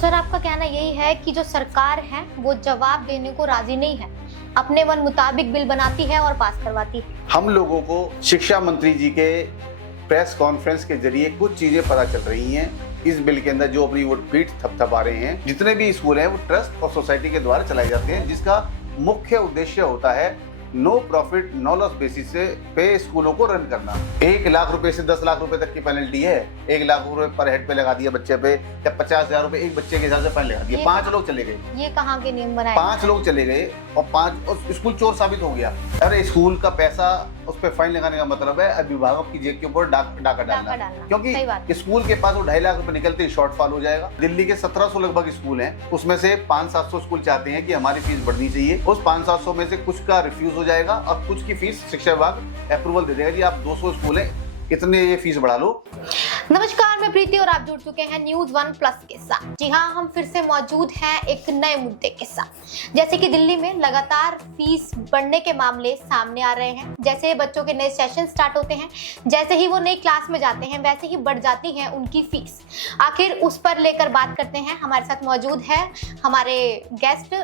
Sir आपका कहना यही है कि जो सरकार है वो जवाब देने को राजी नहीं है, अपने मन मुताबिक बिल बनाती है और पास करवाती है। हम लोगों को शिक्षा मंत्री जी के प्रेस कॉन्फ्रेंस के जरिए कुछ चीजें पता चल रही हैं। इस बिल के अंदर जो अपनी वो पीठ थपथपा रहे हैं, जितने भी स्कूल हैं वो ट्रस्ट और सोसाइटी के द्वारा चलाए जाते हैं, जिसका मुख्य उद्देश्य होता है no profit no loss basis से पे स्कूलों को रन करना। 1 लाख रुपए से 10 लाख रुपए तक की पेनल्टी है। 1 लाख रुपए पर हेड पे लगा दिया बच्चे पे, या 50,000 रुपए एक बच्चे के हिसाब से फाइन लगा दिया। 5 लोग चले गए। ये कहाँ के नियम बनाए? 5 लोग चले गए और 5 स्कूल चोर साबित हो गया। अरे स्कूल का पैसा उस पर फाइन लगाने का मतलब है अभिभावक की जेब के ऊपर डाका डालना। क्योंकि स्कूल के पास वो 2.5 लाख रुपए निकलते ही शॉर्टफॉल हो जाएगा। दिल्ली के 1700 लगभग स्कूल हैं, उसमें से 500-700 स्कूल चाहते हैं कि हमारी फीस बढ़नी चाहिए। उस 500-700 में से कुछ का रिफ्यूज हो जाएगा और कुछ की फीस शिक्षा विभाग अप्रूवल दे देगा, जी आप 200 स्कूल हैं, इतने ये फीस बढ़ा लो। नमस्कार, मैं प्रीति और आप जुड़ चुके हैं न्यूज़ 1 प्लस के साथ। जी हाँ, हम फिर से मौजूद हैं एक नए मुद्दे के साथ। जैसे कि दिल्ली में लगातार फीस बढ़ने के मामले सामने आ रहे हैं। जैसे बच्चों के नए सेशन स्टार्ट होते हैं, जैसे ही वो नई क्लास में जाते हैं, वैसे ही बढ़ जाती है उनकी फीस। आखिर उस पर लेकर बात करते हैं। हमारे साथ मौजूद है हमारे गेस्ट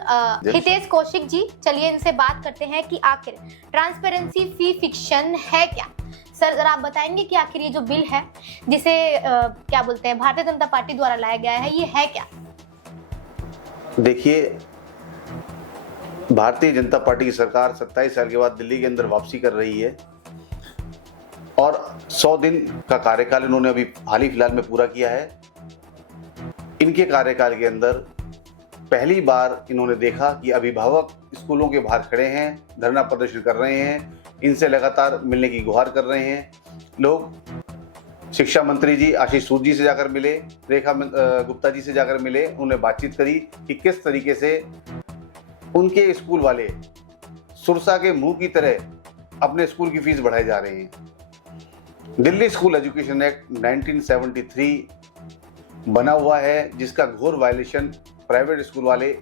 हितेश कौशिक जी। चलिए इनसे बात करते हैं कि आखिर ट्रांसपेरेंसी फी फिक्शन है क्या। सर जरा आप बताएंगे कि आखिर ये जो बिल है, जिसे क्या बोलते हैं भारतीय जनता पार्टी द्वारा लाया गया है, ये है क्या? देखिए, भारतीय जनता पार्टी की सरकार 27 साल के बाद दिल्ली के अंदर वापसी कर रही है और 100 दिन का कार्यकाल इन्होंने अभी हाल ही फिलहाल में पूरा किया है। इनके कार्यकाल के अंदर पहली बार इन्होंने देखा कि अभिभावक स्कूलों के बाहर खड़े हैं, धरना प्रदर्शन कर रहे हैं, इनसे लगातार मिलने की गुहार कर रहे हैं। लोग शिक्षा मंत्री जी आशीष सूद जी से जाकर मिले, रेखा गुप्ता जी से जाकर मिले, उन्होंने बातचीत करी कि किस तरीके से उनके स्कूल वाले सुरसा के मुंह की तरह अपने स्कूल की फीस बढ़ाए जा रहे हैं। दिल्ली स्कूल एजुकेशन एक्ट 1973 बना हुआ है, जिसका घोर वायलेशन प्राइवेट स्कूल वाले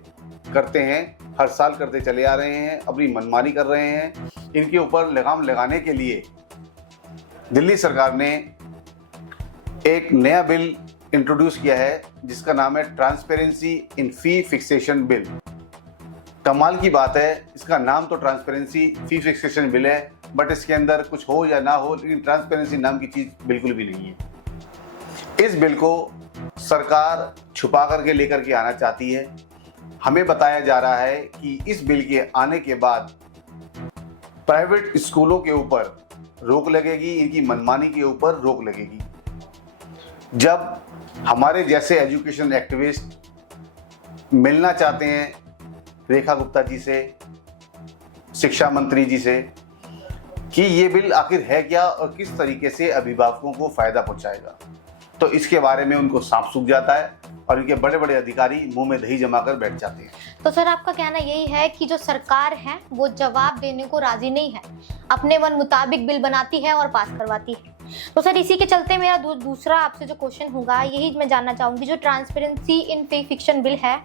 करते हैं, हर साल करते चले आ रहे हैं, अपनी मनमानी कर रहे हैं। इनके ऊपर लगाम लगाने के लिए दिल्ली सरकार ने एक नया बिल इंट्रोड्यूस किया है, जिसका नाम है transparency in fee fixation bill. कमाल की बात है, इसका नाम तो ट्रांसपेरेंसी फी फिक्सेशन बिल है, बट इसके अंदर कुछ हो या ना हो, लेकिन ट्रांसपेरेंसी नाम की चीज बिल्कुल भी नहीं है। इस बिल को सरकार छुपा करके लेकर के आना चाहती है। हमें बताया जा रहा है कि इस बिल के आने के बाद प्राइवेट स्कूलों के ऊपर रोक लगेगी, इनकी मनमानी के ऊपर रोक लगेगी। जब हमारे जैसे एजुकेशन एक्टिविस्ट मिलना चाहते हैं रेखा गुप्ता जी से, शिक्षा मंत्री जी से, कि ये बिल आखिर है क्या और किस तरीके से अभिभावकों को फायदा पहुंचाएगा, तो इसके बारे में उनको सांप सूख जाता है और इनके बड़े बड़े अधिकारी मुंह में दही जमाकर बैठ जाते हैं। तो सर आपका कहना यही है कि जो सरकार है वो जवाब देने को राजी नहीं है, अपने मन मुताबिक बिल बनाती है और पास करवाती है। तो सर इसी के चलते मेरा दूसरा आपसे जो क्वेश्चन होगा, यही मैं जानना चाहूंगी, जो transparency in fee fiction bill है,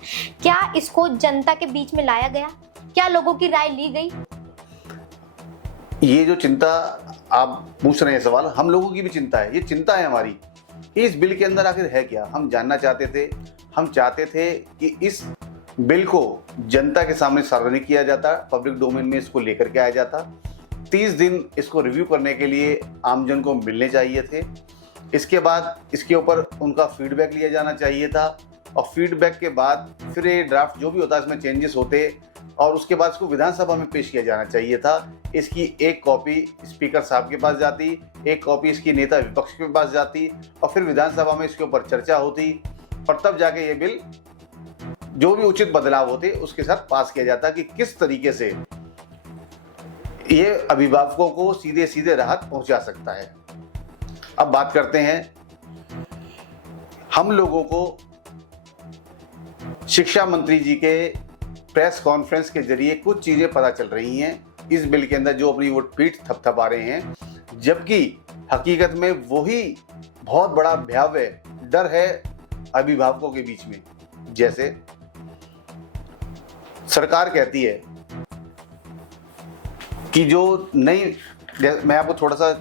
क्या इसको जनता के बीच में लाया गया? क्या लोगों की राय ली गई? ये जो चिंता आप पूछ रहे हैं सवाल, हम लोगों की भी चिंता है। ये चिंता है हमारी कि इस बिल के अंदर आखिर है क्या। हम जानना चाहते थे। हम चाहते थे कि इस बिल को जनता के सामने सार्वजनिक किया जाता, पब्लिक डोमेन में इसको लेकर के आया जाता। 30 दिन इसको रिव्यू करने के लिए आमजन को मिलने चाहिए थे। इसके बाद इसके ऊपर उनका फीडबैक लिया जाना चाहिए था और फीडबैक के बाद फिर ये ड्राफ्ट जो भी होता है इसमें चेंजेस होते और उसके बाद इसको विधानसभा में पेश किया जाना चाहिए था। इसकी एक कॉपी स्पीकर साहब के पास जाती, एक कॉपी इसकी नेता विपक्ष के पास जाती और फिर विधानसभा में इसके ऊपर चर्चा होती और तब जाके ये बिल जो भी उचित बदलाव होते उसके साथ पास किया जाता कि किस तरीके से ये अभिभावकों को सीधे सीधे राहत पहुंचा सकता है। अब बात करते हैं, हम लोगों को शिक्षा मंत्री जी के प्रेस कॉन्फ्रेंस के जरिए कुछ चीजें पता चल रही हैं इस बिल के अंदर, जो अपनी वो पीठ थपथपा रहे हैं, जबकि हकीकत में वही बहुत बड़ा भयावह डर है अभिभावकों के बीच में। जैसे सरकार कहती है कि जो नई, मैं आपको थोड़ा सा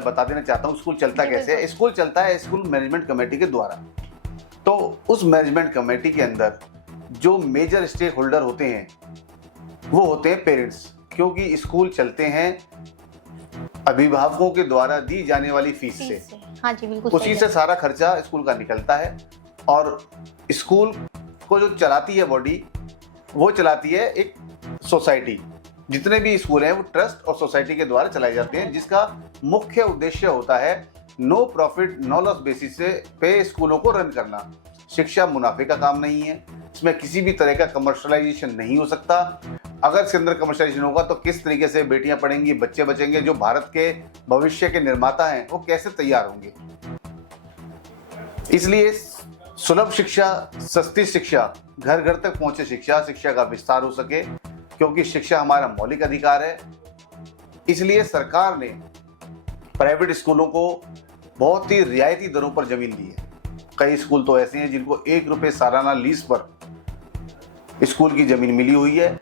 बता देना चाहता हूँ स्कूल चलता कैसे है। स्कूल चलता है स्कूल मैनेजमेंट कमेटी के द्वारा। तो उस मैनेजमेंट कमेटी के अंदर जो मेजर स्टेक होल्डर होते हैं वो होते हैं पेरेंट्स, क्योंकि स्कूल चलते हैं अभिभावकों के द्वारा दी जाने वाली फीस से। हाँ जी, बिल्कुल उसी से सारा खर्चा स्कूल का निकलता है। और स्कूल को जो चलाती है बॉडी, वो चलाती है एक सोसाइटी। जितने भी स्कूल हैं वो ट्रस्ट और सोसाइटी के द्वारा चलाए जाते हैं, जिसका मुख्य उद्देश्य होता है no profit no loss basis पे स्कूलों को रन करना। शिक्षा मुनाफे का काम नहीं है, इसमें किसी भी तरह का कमर्शलाइजेशन नहीं हो सकता। अगर इसके अंदर कमर्शलाइजेशन होगा तो किस तरीके से बेटियां पढ़ेंगी, बच्चे बचेंगे, जो भारत के भविष्य के निर्माता हैं वो कैसे तैयार होंगे। इसलिए सुलभ शिक्षा, सस्ती शिक्षा, घर घर तक पहुंचे शिक्षा का विस्तार हो सके, क्योंकि शिक्षा हमारा मौलिक अधिकार है। इसलिए सरकार ने प्राइवेट स्कूलों को बहुत ही रियायती दरों पर जमीन दी है। कई स्कूल तो ऐसे हैं जिनको 1 रुपये सालाना लीज पर स्कूल की जमीन मिली हुई है।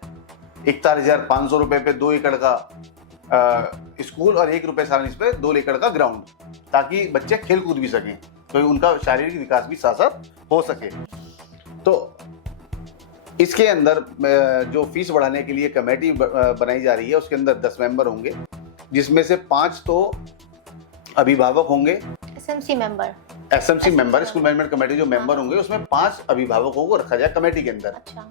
41,500 रुपये पे 2 एकड़ का स्कूल और 1 रुपये सालाना लीज पे 2 एकड़ का ग्राउंड, ताकि बच्चे खेल कूद भी सकें, तो उनका शारीरिक विकास भी साथ साथ हो सके। तो इसके अंदर जो फीस बढ़ाने के लिए कमेटी बनाई जा रही है, उसके अंदर 10 मेंबर होंगे, जिसमें से 5 तो अभिभावक होंगे, SMC member, school management committee जो मेंबर होंगे उसमें 5 अभिभावकों को रखा जाए कमेटी के अंदर। अच्छा।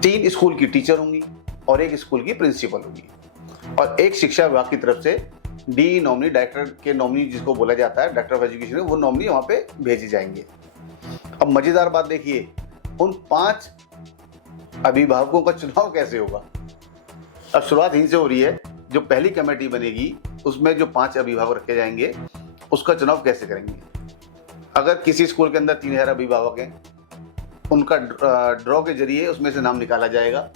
3 स्कूल की टीचर होंगी और 1 स्कूल की प्रिंसिपल होगी, और 1 शिक्षा विभाग की तरफ से डी नॉमिनी, डायरेक्टर के नॉमिनी जिसको बोला जाता है, डायरेक्टर ऑफ एजुकेशन, वो नॉमिनी वहाँ पे भेजे जाएंगे। अब मजेदार बात देखिए, उन 5 अभिभावकों का चुनाव कैसे होगा। अब शुरुआत यहीं से हो रही है। जो पहली कमेटी बनेगी उसमें जो 5 अभिभावक रखे जाएंगे, उसका चुनाव कैसे करेंगे। अगर किसी स्कूल के अंदर 3000 अभिभावक हैं, उनका ड्रॉ के जरिए उसमें से नाम निकाला जाएगा,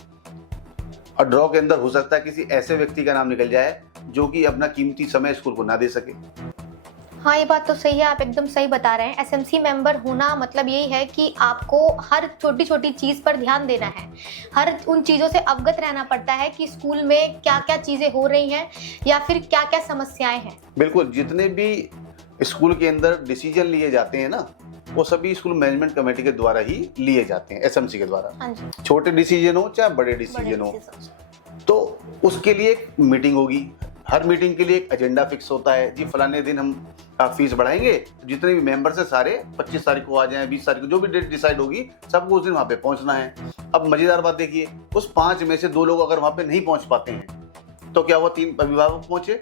और ड्रॉ के अंदर हो सकता है किसी ऐसे व्यक्ति का नाम निकल जाए जो कि अपना कीमती समय स्कूल को ना दे सके। हाँ, ये बात तो सही है, आप एकदम सही बता रहे हैं। एसएमसी मेंबर होना मतलब यही है कि आपको हर छोटी छोटी चीज़ पर ध्यान देना है, हर उन चीज़ों से अवगत रहना पड़ता है कि स्कूल में क्या क्या चीज़ें हो रही हैं या फिर क्या क्या समस्याएं हैं। बिल्कुल, जितने भी स्कूल के अंदर डिसीजन लिए जाते हैं ना, वो सभी स्कूल मैनेजमेंट कमेटी के द्वारा ही लिए जाते हैं, एसएमसी के द्वारा। हाँ जी। छोटे डिसीजन हो चाहे बड़े डिसीजन हो, तो उसके लिए एक मीटिंग होगी। हर मीटिंग के लिए एक एजेंडा फिक्स होता है, जी फलाने दिन हम फीस बढ़ाएंगे, जितने भी मेंबर्स हैं सारे 25 तारीख को आ जाएं, 20 तारीख को, जो भी डेट डिसाइड होगी सबको उस दिन वहाँ पे पहुँचना है। अब मजेदार बात देखिए, उस 5 में से 2 लोग अगर वहाँ पे नहीं पहुँच पाते हैं तो क्या हुआ, 3 अभिभावक पहुँचे,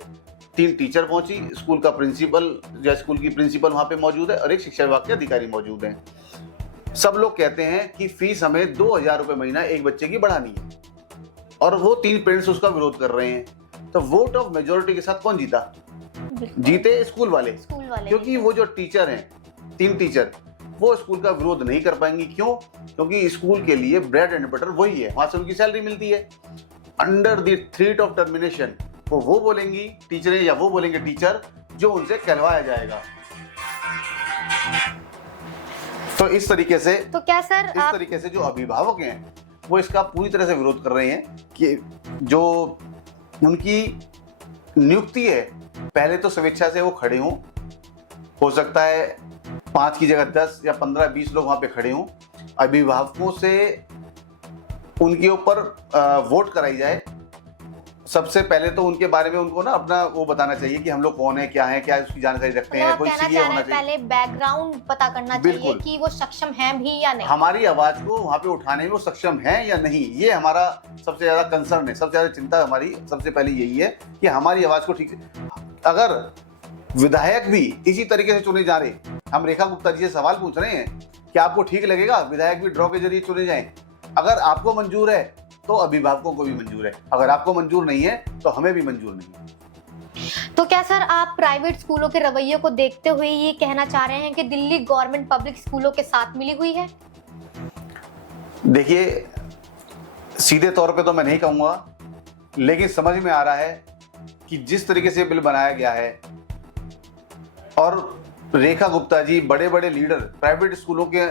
3 टीचर पहुँची, स्कूल का प्रिंसिपल या स्कूल की प्रिंसिपल वहाँ पे मौजूद है, और 1 शिक्षा विभाग के अधिकारी मौजूद हैं। सब लोग कहते हैं कि फीस हमें 2000 रुपये महीना एक बच्चे की बढ़ानी है, और वो 3 पेरेंट्स उसका विरोध कर रहे हैं। तो वोट ऑफ मेजोरिटी के साथ कौन जीता? जीते स्कूल वाले, क्योंकि वो जो टीचर हैं, 3 टीचर, वो स्कूल का विरोध नहीं कर पाएंगी। क्यों? क्योंकि स्कूल के लिए ब्रेड एंड बटर वही है, वहां से उनकी सैलरी मिलती है। Under the threat of termination वो बोलेंगी टीचरें, या वो बोलेंगे टीचर जो उनसे कहलवाया जाएगा। तो इस तरीके से, तो क्या सर इस तरीके से जो अभिभावक हैं वो इसका पूरी तरह से विरोध कर रहे हैं कि जो उनकी नियुक्ति है, पहले तो स्वेच्छा से वो खड़े हों, हो सकता है 5 की जगह 10 या 15-20 लोग वहां पे खड़े हों, अभिभावकों से उनके ऊपर वोट कराई जाए। सबसे पहले तो उनके बारे में उनको ना अपना वो बताना चाहिए कि हम लोग कौन है, क्या है, क्या उसकी जानकारी रखते हैं, कोई सीए होना चाहिए, पहले बैकग्राउंड पता करना चाहिए कि वो सक्षम हैं भी या नहीं, हमारी आवाज को वहां पे उठाने में वो सक्षम है या नहीं। ये हमारा सबसे ज्यादा कंसर्न है, सबसे ज्यादा चिंता हमारी सबसे पहले यही है कि हमारी आवाज को ठीक से। अगर विधायक भी इसी तरीके से चुने जा रहे, हम रेखा गुप्ता जी से सवाल पूछ रहे हैं कि आपको ठीक लगेगा विधायक भी ड्रॉ के जरिए चुने जाएं? अगर आपको मंजूर है तो अभिभावकों को भी मंजूर है, अगर आपको मंजूर नहीं है तो हमें भी मंजूर नहीं है। तो क्या सर आप प्राइवेट स्कूलों के रवैये को देखते हुए ये कहना चाह रहे हैं कि दिल्ली गवर्नमेंट पब्लिक स्कूलों के साथ मिली हुई है? देखिए, सीधे तौर पे तो मैं नहीं कहूंगा, लेकिन समझ में आ रहा है कि जिस तरीके से बिल बनाया गया है, और रेखा गुप्ता जी बड़े बड़े लीडर प्राइवेट स्कूलों के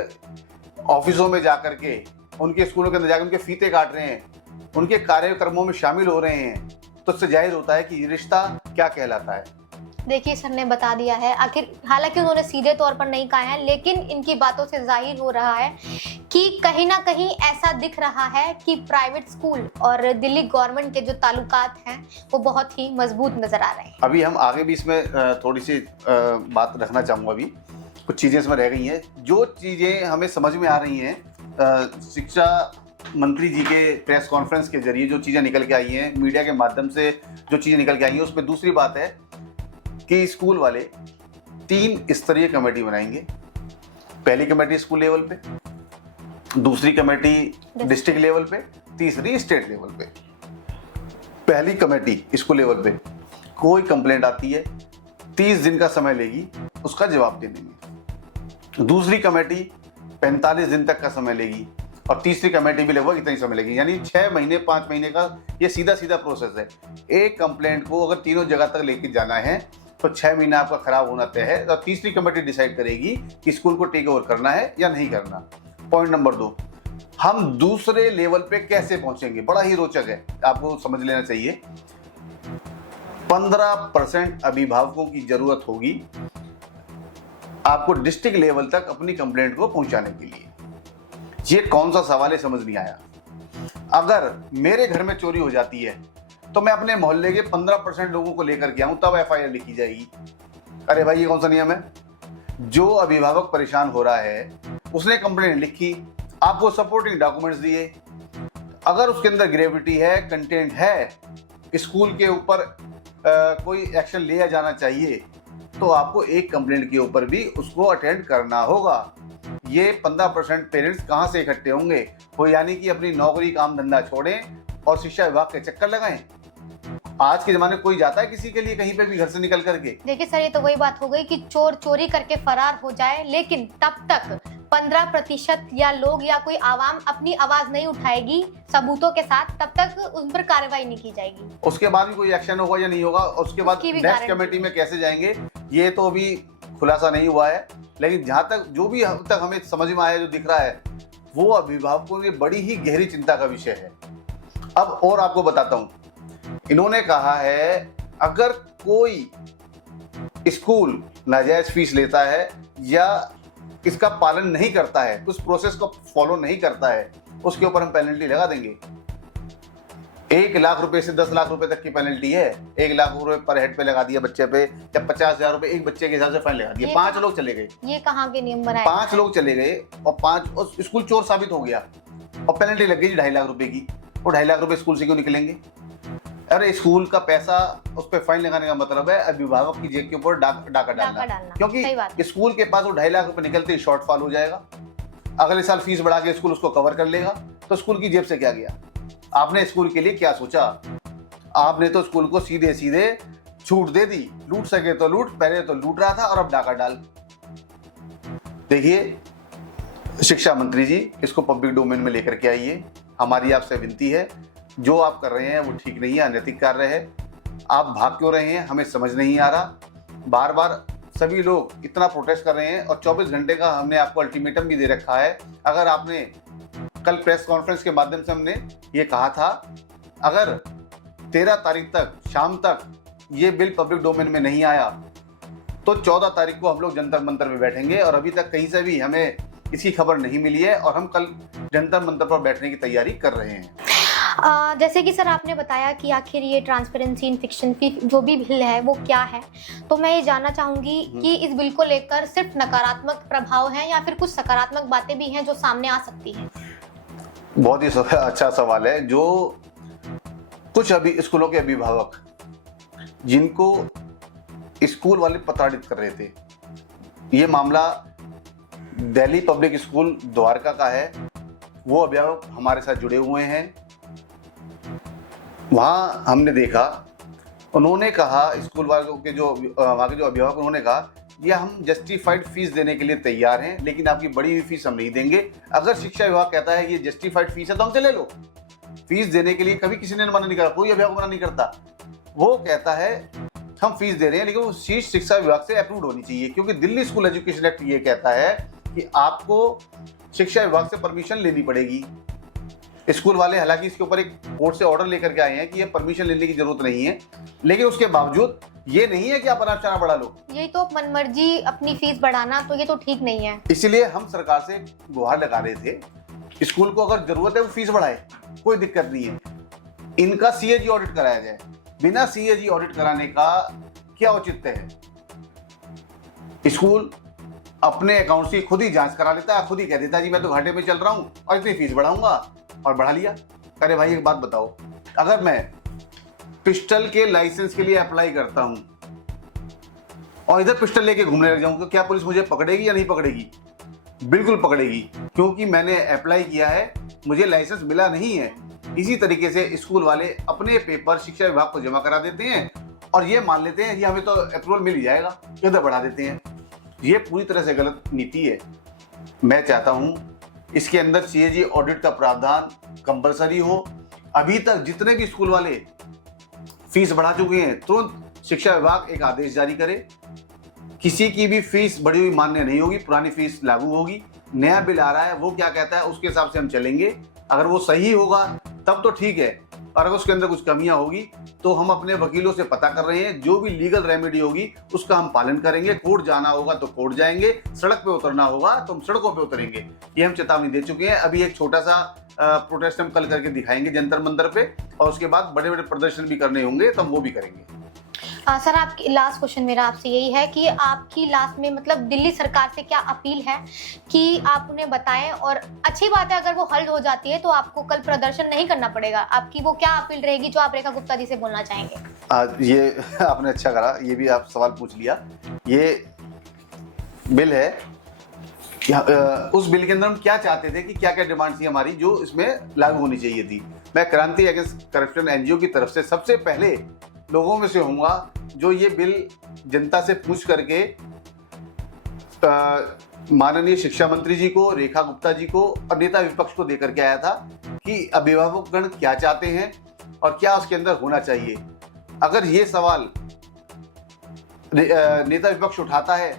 ऑफिसों में जाकर के, उनके स्कूलों के अंदर जाकर उनके फीते काट रहे हैं, उनके कार्यक्रमों में शामिल हो रहे हैं, तो इससे जाहिर होता है कि ये रिश्ता क्या कहलाता है। देखिए सर ने बता दिया है, आखिर हालांकि उन्होंने सीधे तौर पर नहीं कहा है, लेकिन इनकी बातों से जाहिर हो रहा है कि कहीं ना कहीं ऐसा दिख रहा है कि प्राइवेट स्कूल और दिल्ली गवर्नमेंट के जो ताल्लुकात हैं वो बहुत ही मजबूत नजर आ रहे हैं। अभी हम आगे भी इसमें थोड़ी सी बात रखना चाहूँगा। अभी कुछ चीज़ें इसमें रह गई हैं, जो चीज़ें हमें समझ में आ रही हैं शिक्षा मंत्री जी के प्रेस कॉन्फ्रेंस के जरिए जो चीज़ें निकल के आई हैं, मीडिया के माध्यम से जो चीज़ें निकल के आई हैं, उसमें दूसरी बात है कि स्कूल वाले 3 स्तरीय कमेटी बनाएंगे। पहली कमेटी स्कूल लेवल पे, दूसरी कमेटी डिस्ट्रिक्ट लेवल पे, तीसरी स्टेट लेवल पे। पहली कमेटी स्कूल लेवल पे कोई कंप्लेंट आती है 30 दिन का समय लेगी उसका जवाब देने में। दूसरी कमेटी 45 दिन तक का समय लेगी और तीसरी कमेटी भी लगभग इतना ही समय लेगी, यानी 6 महीने 5 महीने का ये सीधा सीधा प्रोसेस है। एक कंप्लेंट को अगर तीनों जगह तक लेके जाना है तो 6 महीना आपका खराब होना तय है और तीसरी कमेटी डिसाइड करेगी कि स्कूल को टेक ओवर करना है या नहीं करना। पॉइंट नंबर 2, हम दूसरे लेवल पे कैसे पहुंचेंगे, बड़ा ही रोचक है, आपको समझ लेना चाहिए। 15% अभिभावकों की जरूरत होगी आपको डिस्ट्रिक्ट लेवल तक अपनी कंप्लेंट को पहुंचाने के लिए। ये कौन सा सवाल है, समझ नहीं आया। अगर मेरे घर में चोरी हो जाती है तो मैं अपने मोहल्ले के 15% लोगों को लेकर के आऊं तब FIR लिखी जाएगी। अरे भाई ये कौन सा नियम है? जो अभिभावक परेशान हो रहा है उसने कंप्लेंट लिखी, आपको सपोर्टिंग डॉक्यूमेंट्स दिए, अगर उसके अंदर ग्रेविटी है, कंटेंट है, स्कूल के ऊपर कोई एक्शन लिया जाना चाहिए तो आपको एक कंप्लेंट के ऊपर भी उसको अटेंड करना होगा। ये 15% पेरेंट्स कहाँ से इकट्ठे होंगे? वो यानी कि अपनी नौकरी काम धंधा छोड़ें और शिक्षा विभाग के चक्कर लगाएं। आज के जमाने में कोई जाता है किसी के लिए कहीं पे भी घर से निकल करके? देखिए सर, ये तो वही बात हो गई कि चोर चोरी करके फरार हो जाए, लेकिन तब तक 15% या लोग या कोई आवाम अपनी आवाज नहीं उठाएगी सबूतों के साथ, तब तक उन पर कार्रवाई नहीं की जाएगी। उसके बाद भी कोई एक्शन होगा या नहीं होगा, उसके बाद नेक्स्ट कमेटी में कैसे जाएंगे ये तो अभी खुलासा नहीं हुआ है। लेकिन जहाँ तक जो भी अब तक हमें समझ में आया, जो दिख रहा है, वो अभिभावकों की बड़ी ही गहरी चिंता का विषय है। अब और आपको बताता हूँ, इन्होंने कहा है अगर कोई स्कूल नाजायज फीस लेता है या इसका पालन नहीं करता है, उस प्रोसेस को फॉलो नहीं करता है, उसके ऊपर हम पेनल्टी लगा देंगे। 1 लाख रुपए से 10 लाख रुपए तक की पेनल्टी है। 1 लाख रुपए पर हेड पे लगा दिया बच्चे पे, या 50,000 रुपए एक बच्चे के हिसाब से फाइन लगा दिया। 5 लोग चले गए। ये कहाँ के नियम बनाए? 5 लोग चले गए और 5 स्कूल चोर साबित हो गया और पेनल्टी लग गई 2.5 लाख रुपए की। वो 2.5 लाख रुपए स्कूल से क्यों निकलेंगे? अरे स्कूल का पैसा उस पर फाइन लगाने का मतलब है अभिभावक की जेब के ऊपर डाका डालना। क्योंकि स्कूल के पास वो 2.5 लाख रुपए निकलते ही शॉर्टफॉल हो जाएगा। अगले साल फीस बढ़ा के स्कूल उसको कवर कर लेगा, तो स्कूल की जेब से क्या गया? आपने स्कूल के लिए क्या सोचा? आपने तो स्कूल को सीधे सीधे छूट दे दी, लूट सके तो लूट, पहले तो लूट रहा था और अब डाका डाल। देखिए शिक्षा मंत्री जी, इसको पब्लिक डोमेन में लेकर के आइए। हमारी आपसे विनती है, जो आप कर रहे हैं वो ठीक नहीं है, अनैतिक कार्य है। आप भाग क्यों रहे हैं हमें समझ नहीं आ रहा। बार बार सभी लोग इतना प्रोटेस्ट कर रहे हैं और 24 घंटे का हमने आपको अल्टीमेटम भी दे रखा है। अगर आपने कल प्रेस कॉन्फ्रेंस के माध्यम से हमने ये कहा था, अगर 13 तारीख तक शाम तक ये बिल पब्लिक डोमेन में नहीं आया तो 14 तारीख को हम लोग जंतर मंतर में बैठेंगे, और अभी तक कहीं से भी हमें इसकी खबर नहीं मिली है और हम कल जंतर मंतर पर बैठने की तैयारी कर रहे हैं। जैसे कि सर आपने बताया कि आखिर ये ट्रांसपेरेंसी इन फिक्शन की जो भी बिल है वो क्या है, तो मैं ये जानना चाहूंगी कि इस बिल को लेकर सिर्फ नकारात्मक प्रभाव है या फिर कुछ सकारात्मक बातें भी हैं जो सामने आ सकती हैं? बहुत ही अच्छा सवाल है। जो कुछ अभी स्कूलों के अभिभावक जिनको स्कूल वाले प्रताड़ित कर रहे थे, ये मामला दिल्ली पब्लिक स्कूल द्वारका का है। वो अभिभावक हमारे साथ जुड़े हुए हैं। वहाँ हमने देखा, उन्होंने कहा स्कूल वालों के जो वहाँ के जो अभिभावक, उन्होंने कहा ये हम जस्टिफाइड फीस देने के लिए तैयार हैं, लेकिन आपकी बढ़ी हुई फीस हम नहीं देंगे। अगर शिक्षा विभाग कहता है ये जस्टिफाइड फीस है तो हमसे ले लो। फीस देने के लिए कभी किसी ने मना नहीं करा, कोई अभिभावक मना नहीं करता। वो कहता है हम फीस दे रहे हैं, लेकिन वो शीर्ष शिक्षा विभाग से अप्रूव होनी चाहिए, क्योंकि दिल्ली स्कूल एजुकेशन एक्ट ये कहता है कि आपको शिक्षा विभाग से परमिशन लेनी पड़ेगी। स्कूल वाले हालांकि इसके ऊपर एक कोर्ट से ऑर्डर लेकर के आए हैं कि ये परमिशन लेने की जरूरत नहीं है, लेकिन उसके बावजूद ये नहीं है कि आप अनाज चना बढ़ा लो। यही तो मनमर्जी अपनी फीस बढ़ाना, तो ये तो ठीक नहीं है। इसीलिए हम सरकार से गुहार लगा रहे थे, स्कूल को अगर जरूरत है वो फीस बढ़ाए, कोई दिक्कत नहीं है। इनका सीएजी ऑडिट कराया जाए। बिना सीएजी ऑडिट कराने का क्या औचित्य है? स्कूल अपने अकाउंट की खुद ही जांच करा लेता है, खुद ही कह देता है जी मैं तो घाटे में चल रहा हूं और इतनी फीस बढ़ाऊंगा, और बढ़ा लिया। अरे भाई एक बात बताओ, अगर मैं पिस्टल के लाइसेंस के लिए अप्लाई करता हूं और इधर पिस्टल लेके घूमने लग जाऊं तो क्या पुलिस मुझे पकड़ेगी या नहीं पकड़ेगी? बिल्कुल पकड़ेगी, क्योंकि मैंने अप्लाई किया है, मुझे लाइसेंस मिला नहीं है। इसी तरीके से स्कूल वाले अपने पेपर शिक्षा विभाग को जमा करा देते हैं और ये मान लेते हैं कि हमें तो अप्रूवल मिल ही जाएगा, इधर बढ़ा देते हैं। ये पूरी तरह से गलत नीति है। मैं चाहता हूं इसके अंदर सीएजी ऑडिट का प्रावधान कंपलसरी हो। अभी तक जितने भी स्कूल वाले फीस बढ़ा चुके हैं, तुरंत शिक्षा विभाग एक आदेश जारी करे, किसी की भी फीस बढ़ी हुई मान्य नहीं होगी, पुरानी फीस लागू होगी। नया बिल आ रहा है, वो क्या कहता है उसके हिसाब से हम चलेंगे। अगर वो सही होगा तब तो ठीक है, और अगर उसके अंदर कुछ कमियां होगी तो हम अपने वकीलों से पता कर रहे हैं, जो भी लीगल रेमेडी होगी उसका हम पालन करेंगे। कोर्ट जाना होगा तो कोर्ट जाएंगे, सड़क पे उतरना होगा तो हम सड़कों पे उतरेंगे। ये हम चेतावनी दे चुके हैं। अभी एक छोटा सा प्रोटेस्ट हम कल करके दिखाएंगे जंतर मंतर पे, और उसके बाद बड़े बड़े प्रदर्शन भी करने होंगे तो हम वो भी करेंगे। सर, आपकी लास्ट क्वेश्चन मेरा आपसे यही है कि आपकी लास्ट में मतलब दिल्ली सरकार से क्या अपील है कि आप उन्हें बताएं, और अच्छी बात है अगर वो हल हो जाती है तो आपको कल प्रदर्शन नहीं करना पड़ेगा। आपकी वो क्या अपील रहेगी जो आप रेखा गुप्ता जी से बोलना चाहेंगे? ये आपने अच्छा करा, ये भी आप सवाल पूछ लिया। ये बिल है, उस बिल के अंदर हम क्या चाहते थे कि क्या क्या डिमांड थी हमारी जो इसमें लागू होनी चाहिए थी। मैं क्रांति अगेंस्ट करप्शन एनजीओ की तरफ से सबसे पहले लोगों में से होऊंगा जो ये बिल जनता से पूछ करके माननीय शिक्षा मंत्री जी को, रेखा गुप्ता जी को और नेता विपक्ष को देकर के आया था कि अभिभावकगण क्या चाहते हैं और क्या उसके अंदर होना चाहिए। अगर ये सवाल नेता विपक्ष उठाता है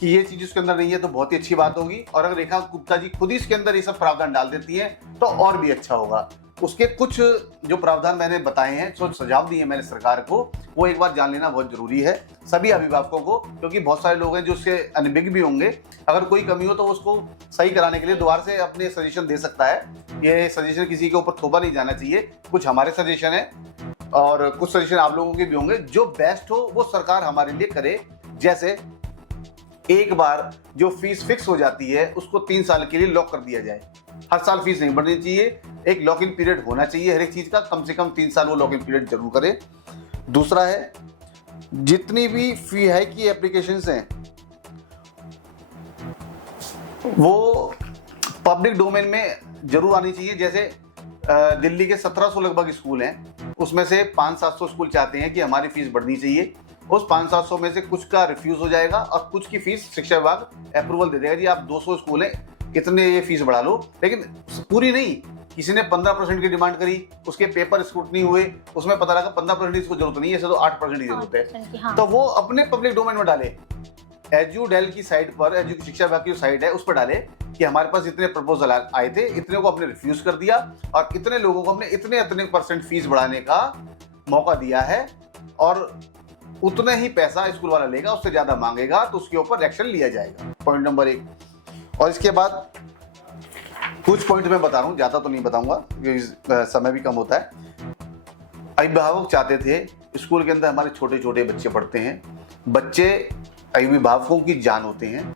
कि ये चीज उसके अंदर नहीं है तो बहुत ही अच्छी बात होगी, और अगर रेखा गुप्ता जी खुद ही इसके अंदर ये सब प्रावधान डाल देती है तो और भी अच्छा होगा। उसके कुछ जो प्रावधान मैंने बताए हैं, जो सुझाव दिए मैंने सरकार को, वो एक बार जान लेना बहुत जरूरी है सभी अभिभावकों को, क्योंकि बहुत सारे लोग हैं जो उसके अनभिज्ञ भी होंगे। अगर कोई कमी हो तो उसको सही कराने के लिए दोबारा से अपने सजेशन दे सकता है। ये सजेशन किसी के ऊपर थोपा नहीं जाना चाहिए। कुछ हमारे सजेशन है और कुछ सजेशन आप लोगों के भी होंगे। जो बेस्ट हो वो सरकार हमारे लिए करे। जैसे एक बार जो फीस फिक्स हो जाती है उसको 3 साल के लिए लॉक कर दिया जाए। हर साल फीस नहीं बढ़नी चाहिए, एक लॉक इन पीरियड होना चाहिए हर एक चीज का, कम से कम 3 साल वो लॉक इन पीरियड जरूर करे। दूसरा है, जितनी भी फी है की एप्लीकेशंस हैं वो पब्लिक डोमेन में जरूर आनी चाहिए। जैसे दिल्ली के 1700 लगभग स्कूल हैं, उसमें से 500-700 स्कूल चाहते हैं कि हमारी फीस बढ़नी चाहिए। उस 500-700 में से कुछ का रिफ्यूज हो जाएगा और कुछ की फीस शिक्षा विभाग अप्रूवल दे देगा, जी आप 200 स्कूल हैं, कितने ये फीस बढ़ा लो। लेकिन पूरी नहीं, किसी ने 15% की डिमांड करी, उसके पेपर स्क्रूटनी हुए, उसमें पता लगा 15% इसको जरूरत नहीं है, इसे तो 8% की जरूरत है, हाँ। तो वो अपने पब्लिक डोमेन में डाले। एजुडेल की साइट पर, एजु शिक्षा विभाग की साइट है, उस पर डाले कि हमारे पास इतने प्रपोजल आए थे, इतने को हमने रिफ्यूज कर दिया और इतने लोगों को हमने इतने परसेंट फीस बढ़ाने का मौका दिया है, और उतना ही पैसा स्कूल वाला लेगा, उससे ज्यादा मांगेगा तो उसके ऊपर एक्शन लिया जाएगा। Point number 1। और इसके बाद कुछ पॉइंट मैं बता रहा हूँ, ज्यादा तो नहीं बताऊंगा क्योंकि समय भी कम होता है। अभिभावक चाहते थे, स्कूल के अंदर हमारे छोटे छोटे बच्चे पढ़ते हैं, बच्चे अभिभावकों की जान होते हैं।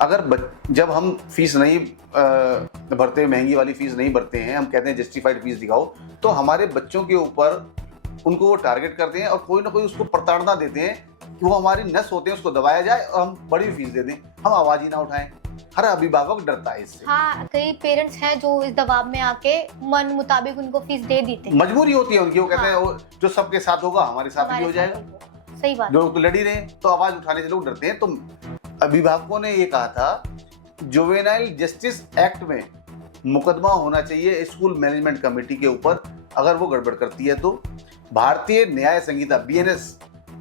अगर जब हम फीस नहीं भरते, महंगी वाली फीस नहीं भरते हैं, हम कहते हैं जस्टिफाइड फीस दिखाओ, तो हमारे बच्चों के ऊपर उनको वो टारगेट करते हैं और कोई ना कोई उसको प्रताड़ना देते हैं कि वो हमारी नस होते हैं, उसको दबाया जाए और हम बड़ी फीस दे दें, हम आवाज ही ना उठाएं। हर अभिभावक डरता है इससे। हाँ, कई पेरेंट्स हैं जो इस दबाव में आके मन मुताबिक उनको फीस दे देते हैं। मजबूरी होती है उनकी, वो कहते हैं वो जो सबके साथ होगा हमारे साथ भी हो जाएगा। सही बात। लोग तो लड़ ही रहे हैं, तो आवाज उठाने से लोग डरते हैं। तो अभिभावकों ने ये कहा था, जुवेनाइल जस्टिस एक्ट में मुकदमा होना चाहिए स्कूल मैनेजमेंट कमेटी के ऊपर, अगर वो गड़बड़ करती है तो भारतीय न्याय संहिता BNS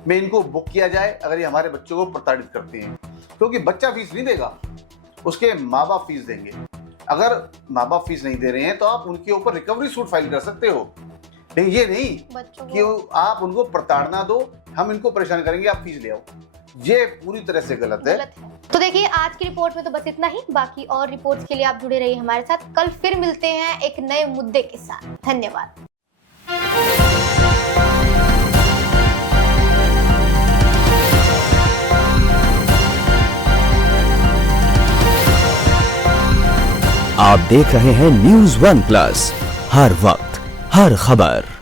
में इनको बुक किया जाए अगर ये हमारे बच्चों को प्रताड़ित करते हैं, क्योंकि बच्चा फीस नहीं देगा, उसके माँ बाप फीस देंगे। अगर माँ बाप फीस नहीं दे रहे हैं तो आप उनके ऊपर रिकवरी सूट फाइल कर सकते हो, लेकिन ये नहीं कि आप उनको प्रताड़ना दो हम इनको परेशान करेंगे, आप फीस ले आओ। ये पूरी तरह से गलत है। तो देखिए, आज की रिपोर्ट में तो बस इतना ही। बाकी और रिपोर्ट्स के लिए आप जुड़े रहिए हमारे साथ। कल फिर मिलते हैं एक नए मुद्दे के साथ। धन्यवाद। आप देख रहे हैं News One Plus, हर वक्त हर खबर।